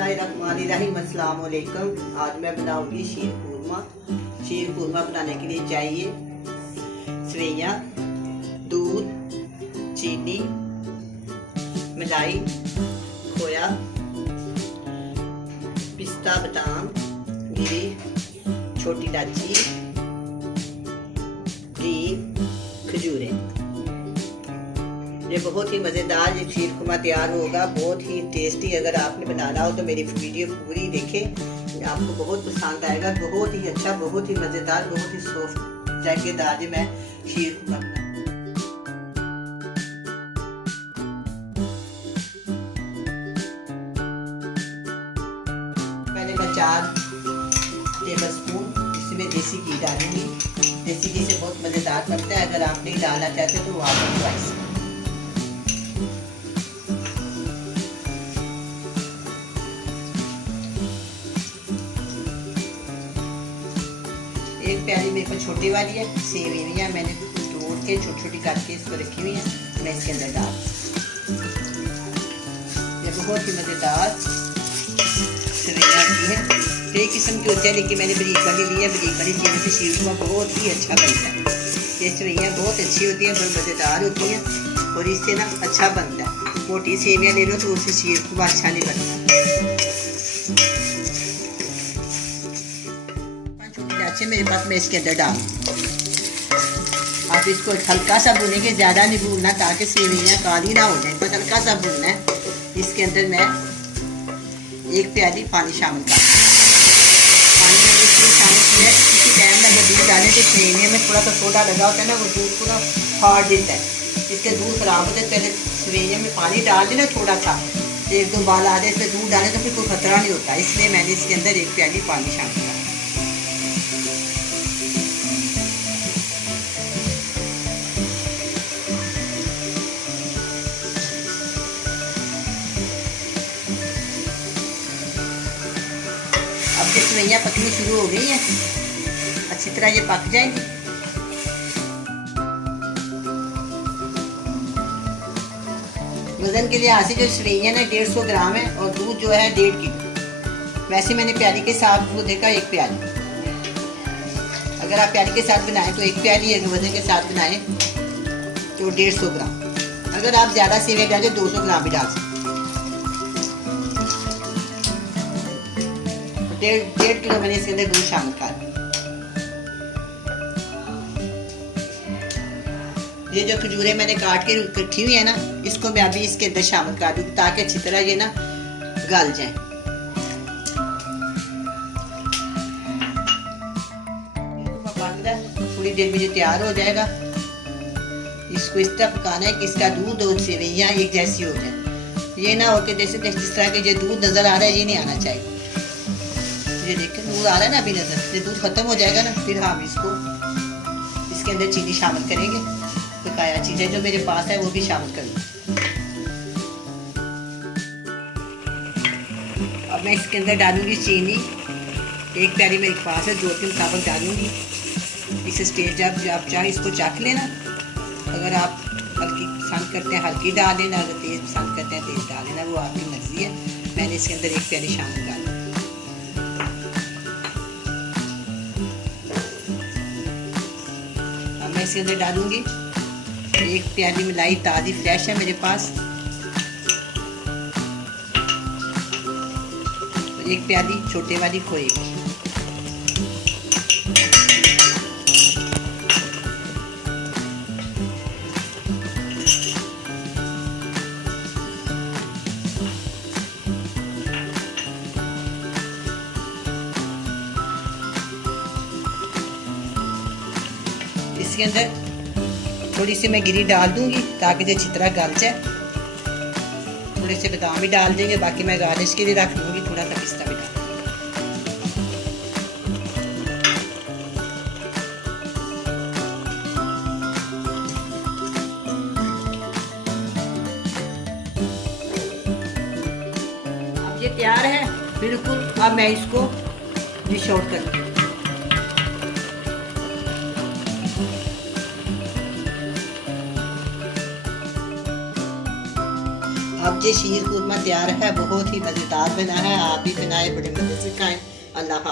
बिस्मिल्लाहिर्रहमानिर्रहीम। अस्सलाम वालेकुम। आज मैं बनाऊंगी शीर खुरमा। शीर खुरमा बनाने के लिए चाहिए सेवइयाँ, दूध, चीनी, मलाई, खोया, पिस्ता, बादाम, गिरी, छोटी इलायची, क्रीम, खजूरें। ये बहुत ही मज़ेदार ये शीर खुरमा तैयार होगा, बहुत ही टेस्टी। अगर आपने बनाना हो तो मेरी वीडियो पूरी देखें, आपको बहुत पसंद आएगा। बहुत ही अच्छा, बहुत ही मज़ेदार, बहुत ही सॉफ्ट जायकेदार मैं शीर खुरमा बना। पहले मैं 4 टेबल स्पून इसमें देसी घी डालूंगी। देसी घी से बहुत मज़ेदार बनता है। अगर आप नहीं डालना चाहते तो आप चॉइस। एक प्याली मेरे पास छोटी वाली है। सेवइयाँ मैंने तोड़ के छोटी छोटी काट के इसको रखी हुई है, मैं इसके अंदर डाल। ये बहुत ही मज़ेदार सेवइयाँ की है। कई किस्म की होती है, लेकिन मैंने बरीक वाली ली है। बरीक वाली चीज़ों से शीर खुरमा बहुत ही अच्छा बनता है। ये सेवइयाँ बहुत अच्छी होती हैं, बहुत मज़ेदार होती हैं और इससे ना अच्छा बनता है। मोटी सेवइयाँ ले लो तो उससे शीर खुरमा अच्छा नहीं बनता। मेरे पास मैं इसके अंदर डाल। आप इसको हल्का सा भूनेंगे, ज़्यादा नहीं भूनना, ताकि सेवइयाँ काली ना हो जाए। बस हल्का सा भूनना है। इसके अंदर मैं 1 प्याली पानी शामिल कर। पानी मैंने इसलिए शामिल किया है कि किसी टाइम में अगर दूध डालें तो सेवइयाँ में थोड़ा सा सोडा लगा होता है ना, वो दूध को ना फाड़ देता है। इसके दूध खराब होते हैं। पहले सेवइयाँ में पानी डाल देना थोड़ा सा, 1-2 बाल आ जाए, इसमें दूध डालें तो फिर कोई खतरा नहीं होता। इसलिए मैंने इसके अंदर 1 प्याली पानी शामिल किया। अब ये सेवइयाँ पकनी शुरू हो गई हैं, अच्छी तरह ये पक जाएंगी। वजन के लिहाज से जो सेवइयाँ है 150 ग्राम है और दूध जो है 1.5 किलो। वैसे मैंने प्याली के साथ दूध देखा 1 प्याली। अगर आप प्याली के साथ बनाएं तो 1 प्याली, अगर वजन के साथ बनाएं तो 150 ग्राम। अगर आप ज़्यादा सेवइयाँ डालें 200 ग्राम भी डाल सकते। 1.5 किलो मैंने इसके अंदर दूध शामिल कर। ये जो खजूरें मैंने काट के रखी हुई है ना, इसको मैं अभी इसके अंदर शामिल कर दूँगी ताकि अच्छी तरह ये ना गल जाए। थोड़ी देर में ये तैयार हो जाएगा। इसको इस तरह पकाना है कि इसका दूध और सेवइयाँ एक जैसी हो जाए। ये ना हो कि जैसे जिस तरह के ये दूध नज़र आ रहा है, ये नहीं आना चाहिए। ये देखें दूध आ रहा है ना अभी नज़र। ये दूध खत्म हो जाएगा ना, फिर हम इसको इसके अंदर चीनी शामिल करेंगे। पकाया चीज़ें जो मेरे पास है वो भी शामिल करेंगे। अब मैं इसके अंदर डालूंगी चीनी। 1 प्याली मेरे पास है, 2-3 साबुत डालूंगी। इस स्टेज आप चाहे इसको चाख लेना। अगर आप हल्की पसंद करते हैं हल्की डाल लेना, अगर तेज़ पसंद करते हैं तेज़ डाल लेना, वो आपकी मर्जी है। मैंने इसके अंदर 1 प्याली शामिल डाली। अब मैं इसके अंदर डालूंगी 1 प्याली मलाई, ताज़ी फ्रेश है मेरे पास। 1 प्याली छोटे वाली खोए की। इसके अंदर थोड़ी सी मैं गिरी डाल दूंगी ताकि ये अच्छी तरह गल जाए। थोड़े से बादाम भी डाल देंगे, बाकी मैं गार्निश के लिए रख दूंगी थोड़ा सा पिस्ता भी डाल। अब ये तैयार है बिल्कुल। अब मैं इसको डिश आउट कर दूँगी। अब ये शीर कुरमा तैयार है, बहुत ही मज़ेदार बना है। आप भी बनाए, बड़े मज़े से खाएं। अल्लाह हाफ़िज़।